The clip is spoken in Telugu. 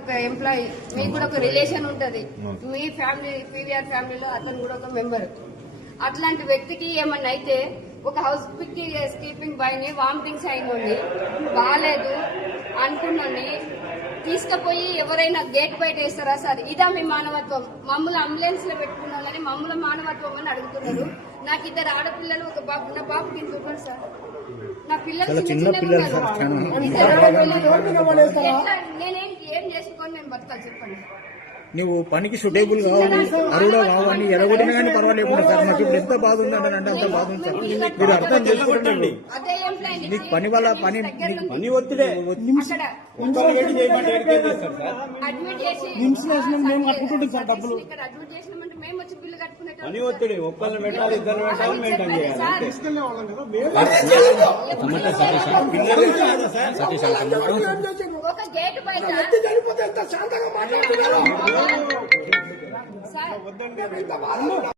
ఒక ఎంప్లాయీ మీకు కూడా ఒక రిలేషన్ ఉంటది, మీ ఫ్యామిలీ పీవీఆర్ ఫ్యామిలీలో అతను కూడా ఒక మెంబర్. అట్లాంటి వ్యక్తికి ఏమన్నా అయితే ఒక హౌస్ కీపింగ్ బాయ్ ని వామిటింగ్స్ అయినోండి బాగాలేదు అనుకున్నోండి తీసుకుపోయి ఎవరైనా గేట్ బయట వేస్తారా సార్? ఇదా మీ మానవత్వం? మమ్మల్ని అంబులెన్స్ లో పెట్టుకున్నారని మమ్మల్ని మానవత్వం అని అడుగుతున్నారు. నాకు 2 ఆడపిల్లలు, ఒక బాబు. నా బాబుకి ఇంత ఉన్నారు సార్. నా పిల్లలు నేనేం ఏం చేసుకొని నేను బతకాలి చెప్పండి? నువ్వు పనికి సూటేబుల్ కావాలి, అరువులో కావాలి, ఎడగొట్టినా కానీ పర్వాలేదు సార్. మాకు ఇప్పుడు ఎంత బాధ ఉందంటే అంత బాధ ఉంది సార్. మీరు అర్థం చేసుకోండి. నీకు పని వల్ల పని ఒత్తిడే అడ్మిట్ చేసినామంటే మేము వచ్చి బిల్లు కట్టుకునేటప్పుడు పని ఒత్తిడి ఒక్కళ్ళు పెట్టాలి, 2 పెట్టాలి, మెయింటైన్ చేయాలి. ఒక గేటు బయట శాంతంగా మాట్లాడుతున్నారు.